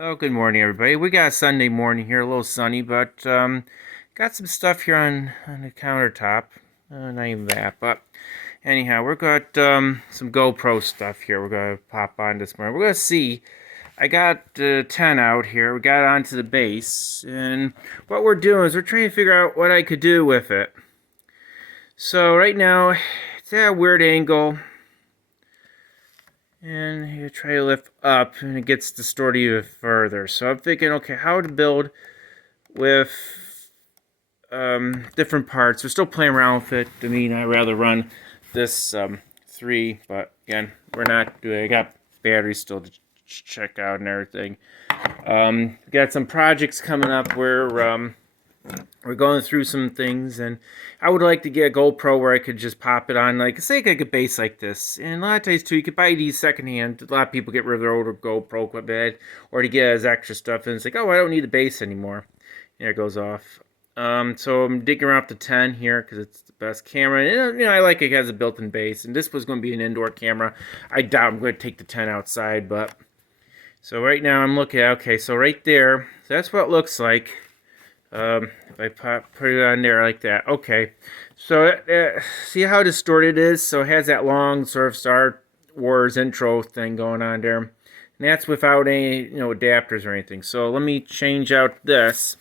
Oh, good morning, everybody. We got a Sunday morning here, a little sunny, but got some stuff here on the countertop. Not even that, but anyhow, we've got some GoPro stuff here. We're gonna pop on this morning. We're gonna see. I got the 10 out here. We got onto the base, and what we're doing is we're trying to figure out what I could do with it. So right now, it's at a weird angle. And you try to lift up, and it gets distorted even further. So I'm thinking, okay, how to build with different parts. We're still playing around with it. I mean, I'd rather run this 3, but again, we're not doing. I got batteries still to check out and everything. We got some projects coming up where we're going through some things, and I would like to get a GoPro where I could just pop it on, like, say, like a base like this. And a lot of times, too, you could buy these secondhand. A lot of people get rid of their older GoPro equipment, or to get as extra stuff, and it's like, oh, I don't need the base anymore. There it goes off. So I'm digging around up to 10 here, because it's the best camera. And, I like it has a built-in base, and this was going to be an indoor camera. I doubt I'm going to take the 10 outside, but... So right now I'm looking at, okay, so right there, so that's what it looks like. If I put it on there like that, okay. So see how distorted it is? So it has that long sort of Star Wars intro thing going on there, and that's without any adapters or anything. So let me change out this,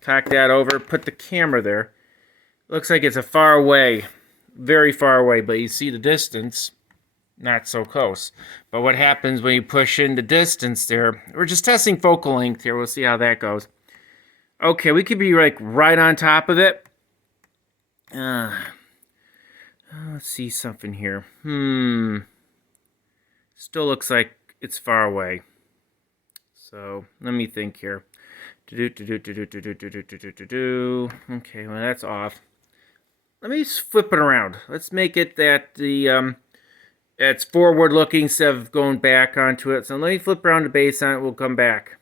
cock that over, put the camera there. Looks like it's a far away, very far away, but you see the distance. Not so close. But what happens when you push in the distance there? We're just testing focal length here. We'll see how that goes. Okay, we could be like right on top of it. Let's see something here. Still looks like it's far away. So let me think here. Okay, well that's off. Let me just flip it around. Let's make it that the it's forward looking instead of going back onto it. So let me flip around the base on it. We'll come back.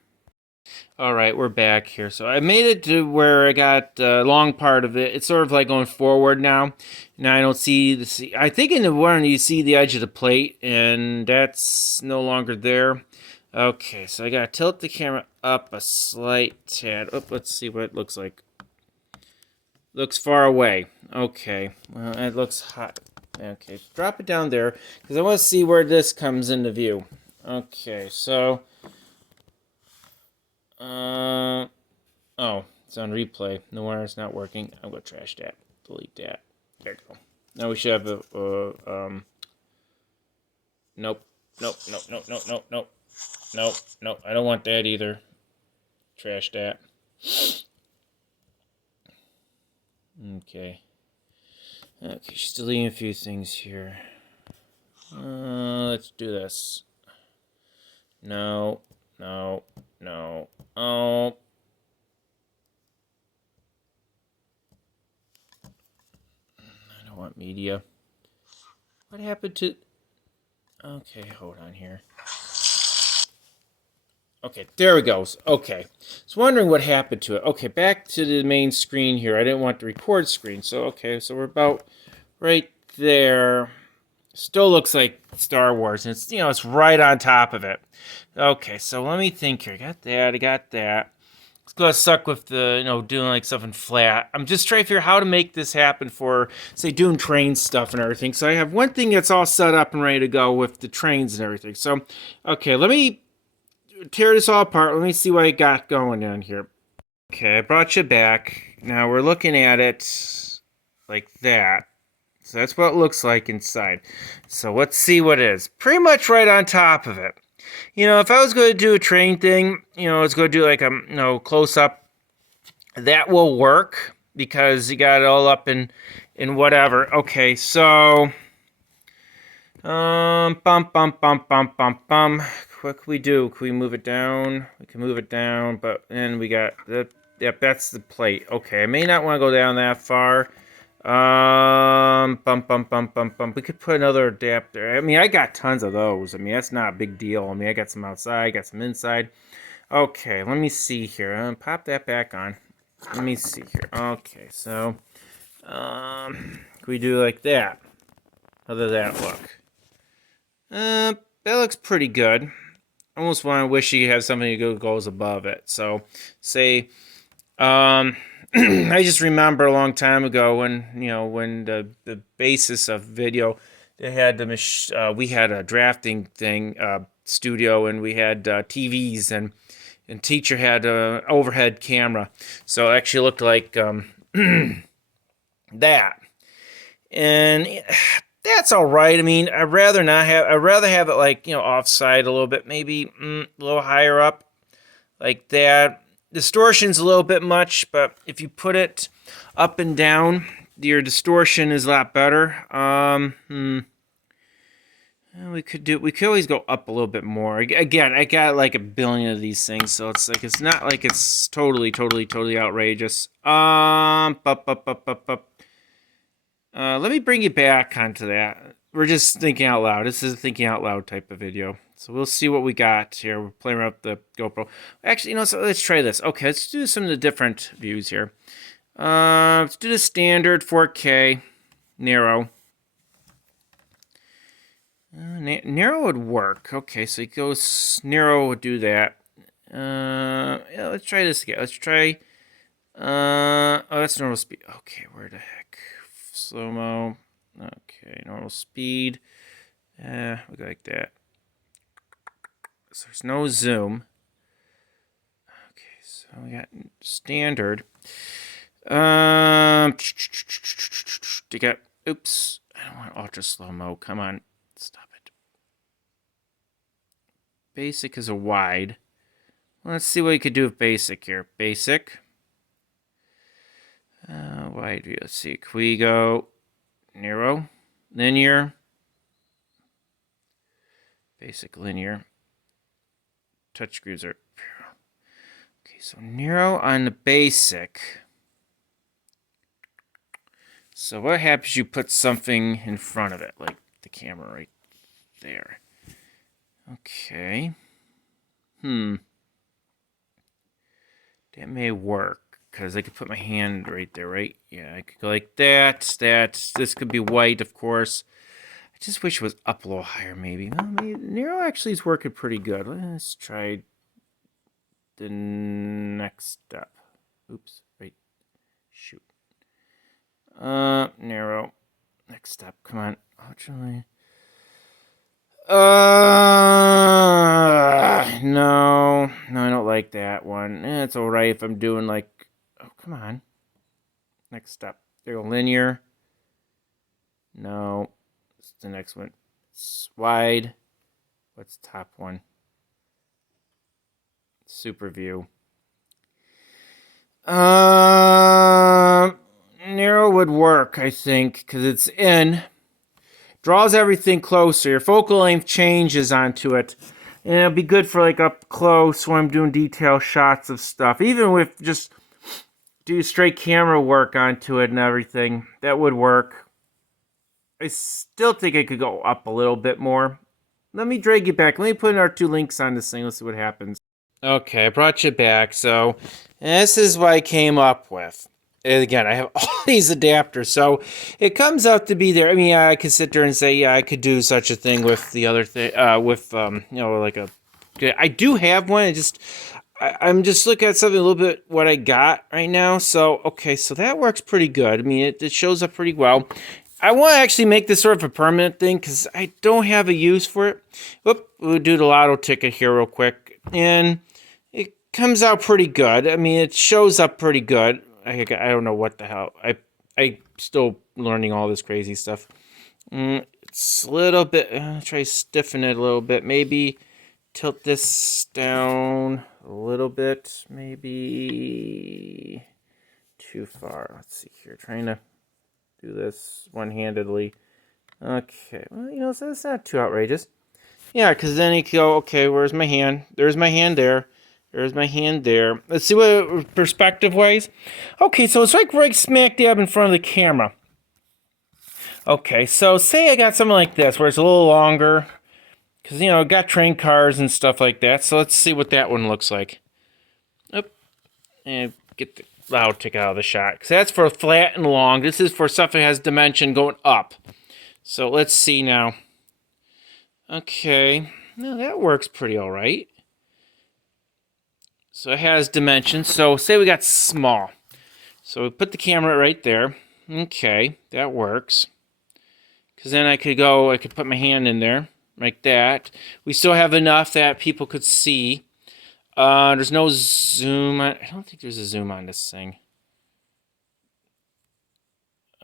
All right, we're back here. So I made it to where I got a long part of it. It's sort of like going forward now. Now I don't see the. I think in the one you see the edge of the plate, and that's no longer there. Okay, so I gotta tilt the camera up a slight tad. Oh, let's see what it looks like. Looks far away. Okay, well it looks hot. Okay, drop it down there because I want to see where this comes into view. Okay, so, oh, it's on replay. No wonder it's not working. I'm gonna trash that. Delete that. There we go. Now we should have nope, nope, nope, nope, nope, nope, nope, nope, nope. I don't want that either. Trash that. Okay. Okay, she's deleting a few things here. Let's do this. No, no, no. Oh. I don't want media. What happened to... Okay, hold on here. Okay, there it goes. Okay. I was wondering what happened to it. Okay, back to the main screen here. I didn't want the record screen. So, okay, so we're about right there. Still looks like Star Wars. And it's, it's right on top of it. Okay, so let me think here. I got that. Let's go suck with the, doing like something flat. I'm just trying to figure out how to make this happen for, say, doing train stuff and everything. So I have one thing that's all set up and ready to go with the trains and everything. So, okay, let me tear this all apart. Let me see what I got going on here. Okay, I brought you back. Now we're looking at it like that. So that's what it looks like inside. So let's see what it is. Pretty much right on top of it. If I was going to do a train thing, I was going to do like a close up. That will work because you got it all up in whatever. Okay, so bum bum bum bum bum bum. What can we do? Can we move it down? We can move it down, but then we got the. Yep, that's the plate. Okay, I may not want to go down that far. Bum bum bum bum bum. We could put another adapter. I mean, I got tons of those. I mean, that's not a big deal. I mean, I got some outside, got some inside. Okay, let me see here. Pop that back on. Let me see here. Okay, so can we do like that? How does that look? That looks pretty good. almost want to wish you had something that goes above it. So, say, I just remember a long time ago when when the basis of video, they had we had a drafting thing studio, and we had TVs, and teacher had an overhead camera, so it actually looked like that, and that's all right. I mean, I'd rather have it like offside a little bit, maybe a little higher up, like that. Distortion's a little bit much, but if you put it up and down, your distortion is a lot better. We could always go up a little bit more. Again, I got like a billion of these things, so it's not like it's totally outrageous. Let me bring you back onto that. We're just thinking out loud. This is a thinking out loud type of video. So we'll see what we got here. We're playing around with the GoPro. Actually, so let's try this. Okay, let's do some of the different views here. Let's do the standard 4K narrow. Narrow would work. Okay, so it goes narrow would do that. Yeah, let's try this again. Let's try. Oh, that's normal speed. Okay, where the heck? Slow-mo. Okay, normal speed. We go like that. So there's no zoom. Okay, so we got standard. To get. Oops. I don't want ultra slow-mo. Come on. Stop it. Basic is a wide. Let's see what we could do with basic here. Basic. Wide view. Let's see. Can we go narrow, linear, basic, linear. Touch screws are. Okay, so narrow on the basic. So what happens? You put something in front of it, like the camera right there. Okay. That may work. Because I could put my hand right there, right? Yeah, I could go like that. This could be white, of course. I just wish it was up a little higher, maybe. Well, maybe narrow actually is working pretty good. Let's try the next step. Oops, right. Shoot. Narrow. Next step. Come on. Actually. No, I don't like that one. It's alright if I'm doing like. Oh, come on. Next step. There you go. Linear. No. It's the next one. It's wide. What's the top one? Super view. Narrow would work, I think, because it's in. Draws everything closer. Your focal length changes onto it. And it'll be good for like up close when I'm doing detail shots of stuff. Even with just do straight camera work onto it and everything. That would work. I still think I could go up a little bit more. Let me drag you back. Let me put in our 2 links on this thing. Let's see what happens. Okay, I brought you back. So this is what I came up with. And again, I have all these adapters. So it comes out to be there. I mean, I could sit there and say, yeah, I could do such a thing with the other thing, like a. I do have one. I'm just looking at something a little bit what I got right now. So, okay, so that works pretty good. I mean, it shows up pretty well. I want to actually make this sort of a permanent thing because I don't have a use for it. Whoop, we'll do the lotto ticket here real quick. And it comes out pretty good. I mean, it shows up pretty good. I don't know what the hell. I still learning all this crazy stuff. It's a little bit, try to stiffen it a little bit. Maybe tilt this down a little bit. Maybe too far. Let's see here. Trying to do this one-handedly. Okay. Well, so it's not too outrageous. Yeah, because then you can go, okay, where's my hand? There's my hand there. There's my hand there. Let's see what perspective-wise. Okay, so it's like right smack dab in front of the camera. Okay, so say I got something like this where it's a little longer. Because, I got train cars and stuff like that. So let's see what that one looks like. Oop. And get the loud tick out of the shot. Because that's for flat and long. This is for stuff that has dimension going up. So let's see now. Okay. no, that works pretty all right. So it has dimensions. So say we got small. So we put the camera right there. Okay, that works. Because then I could put my hand in there like that. We still have enough that people could see. There's no zoom. I don't think there's a zoom on this thing.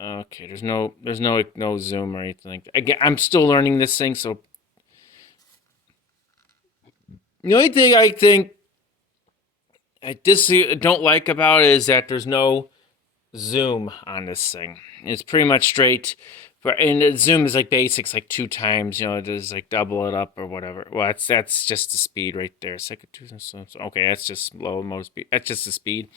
Okay, there's no zoom or anything. Again, I'm still learning this thing, so the only thing I think I don't like about it is that there's no zoom on this thing. It's pretty much straight, and the zoom is like basics, like 2 times. It does like double it up or whatever. Well, that's just the speed right there. Second two. Okay, that's just low mode speed. That's just the speed.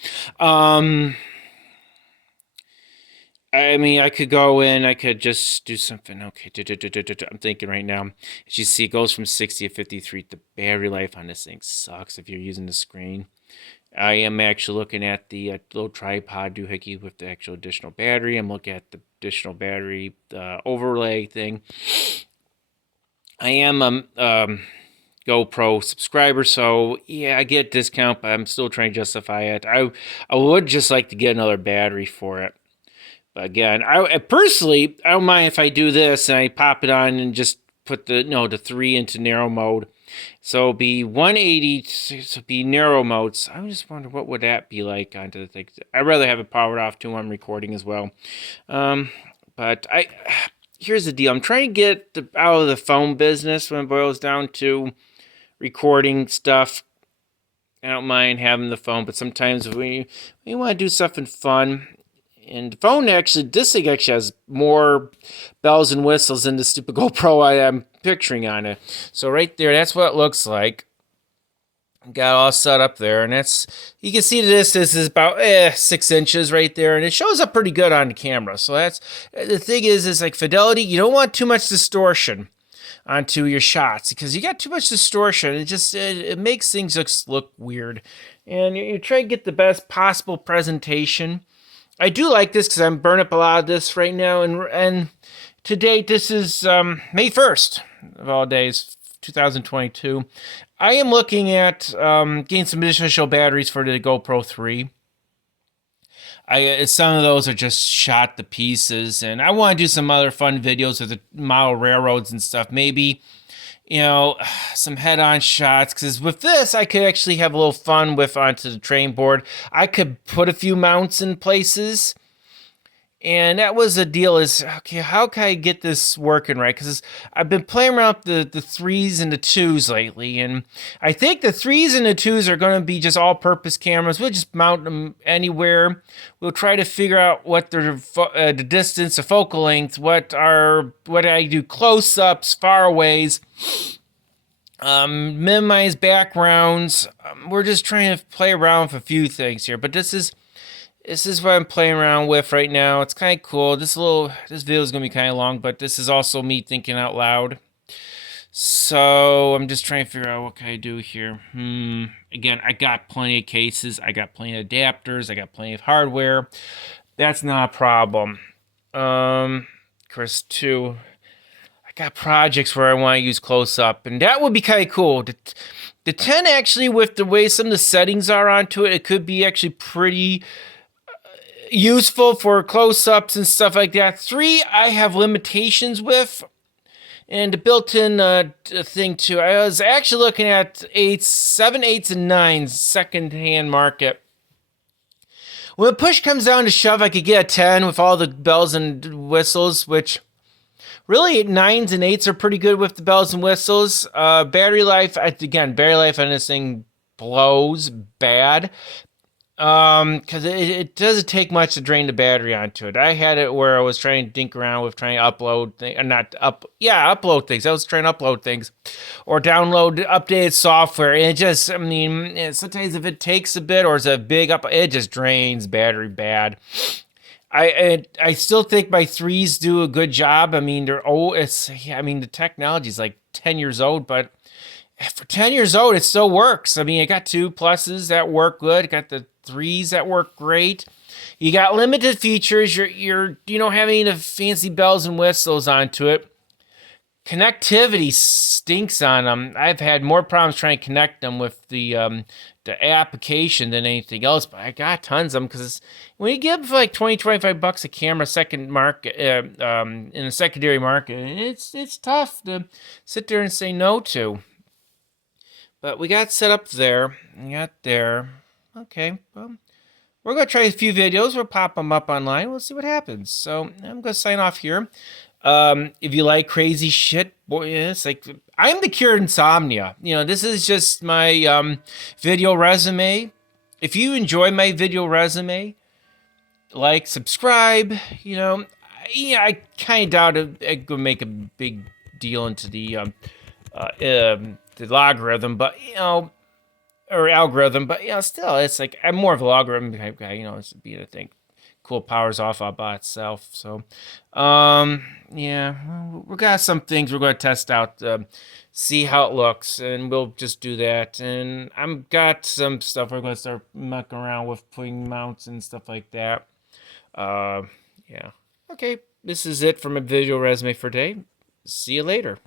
I mean, I could go in, I could just do something. Okay, I'm thinking right now. As you see, it goes from 60 to 53. The battery life on this thing sucks if you're using the screen. I am actually looking at the little tripod doohickey with the actual additional battery. I'm looking at the additional battery overlay thing. I am a GoPro subscriber, so yeah, I get a discount, but I'm still trying to justify it. I would just like to get another battery for it. But again, I personally, I don't mind if I do this and I pop it on and just put the 3 into narrow mode. So it'll be 180, so be narrow modes. I just wonder what would that be like onto the thing. I'd rather have it powered off too. I'm recording as well. But here's the deal. I'm trying to get out of the phone business when it boils down to recording stuff. I don't mind having the phone, but sometimes we want to do something fun. And the phone this thing actually has more bells and whistles than the stupid GoPro I'm picturing on it. So right there, that's what it looks like. Got all set up there, and you can see this is about 6 inches right there, and it shows up pretty good on the camera. So that's the thing is like fidelity. You don't want too much distortion onto your shots, because you got too much distortion. It makes things look weird, and you try to get the best possible presentation. I do like this because I'm burning up a lot of this right now, and to date, this is May 1st of all days, 2022. I am looking at getting some additional batteries for the GoPro 3. Some of those are just shot to pieces, and I want to do some other fun videos of the model railroads and stuff. Maybe, some head-on shots, because with this, I could actually have a little fun with onto the train board. I could put a few mounts in places, and that was the deal is, okay, how can I get this working right? Because I've been playing around with the 3s and the 2s lately, and I think the 3s and the 2s are going to be just all-purpose cameras. We'll just mount them anywhere. We'll try to figure out what the distance, the focal length, what I do close-ups, far-aways, minimize backgrounds. We're just trying to play around with a few things here, but this is what I'm playing around with right now. It's kind of cool. This video is going to be kind of long, but this is also me thinking out loud. So I'm just trying to figure out what can I do here. Again, I got plenty of cases. I got plenty of adapters. I got plenty of hardware. That's not a problem. Of course, too, I got projects where I want to use close-up, and that would be kind of cool. The 10, actually, with the way some of the settings are onto it, it could be actually pretty useful for close-ups and stuff like that. 3, I have limitations with, and the built-in thing too. I was actually looking at 8s, 7, 8s, and 9s second-hand market. When the push comes down to shove, I could get a 10 with all the bells and whistles, which really 9s and 8s are pretty good with the bells and whistles. Battery life on this thing blows bad. Because it doesn't take much to drain the battery onto it. I had it where I was trying to dink around with trying to upload upload things. I was trying to upload things or download updated software, and sometimes if it takes a bit or it's a big it just drains battery bad. I still think my 3s do a good job. I mean, they're old. The technology is like 10 years old, but for 10 years old, it still works. I mean, I got 2 pluses that work good. I got the 3s that work great. You got limited features. You're having the fancy bells and whistles onto it. connectivity stinks on them. I've had more problems trying to connect them with the application than anything else, but I got tons of them because when you give like 20, 25 bucks a camera second market in a secondary market, it's tough to sit there and say no to. But we got set up there. We got there. Okay, well, we're going to try a few videos. We'll pop them up online. We'll see what happens. So I'm going to sign off here. If you like crazy shit, boy, it's like I'm the cure insomnia. You know, this is just my video resume. If you enjoy my video resume, like, subscribe. You know, I kind of doubt it could make a big deal into the logarithm, but you know, or algorithm, but you know, still, it's like I'm more of a logarithm type guy. You know, it's being a thing. Cool powers off all by itself. So, yeah, we got some things we're going to test out, see how it looks, and we'll just do that. And I've got some stuff we're going to start mucking around with, putting mounts and stuff like that. Yeah. Okay, this is it from a video resume for today. See you later.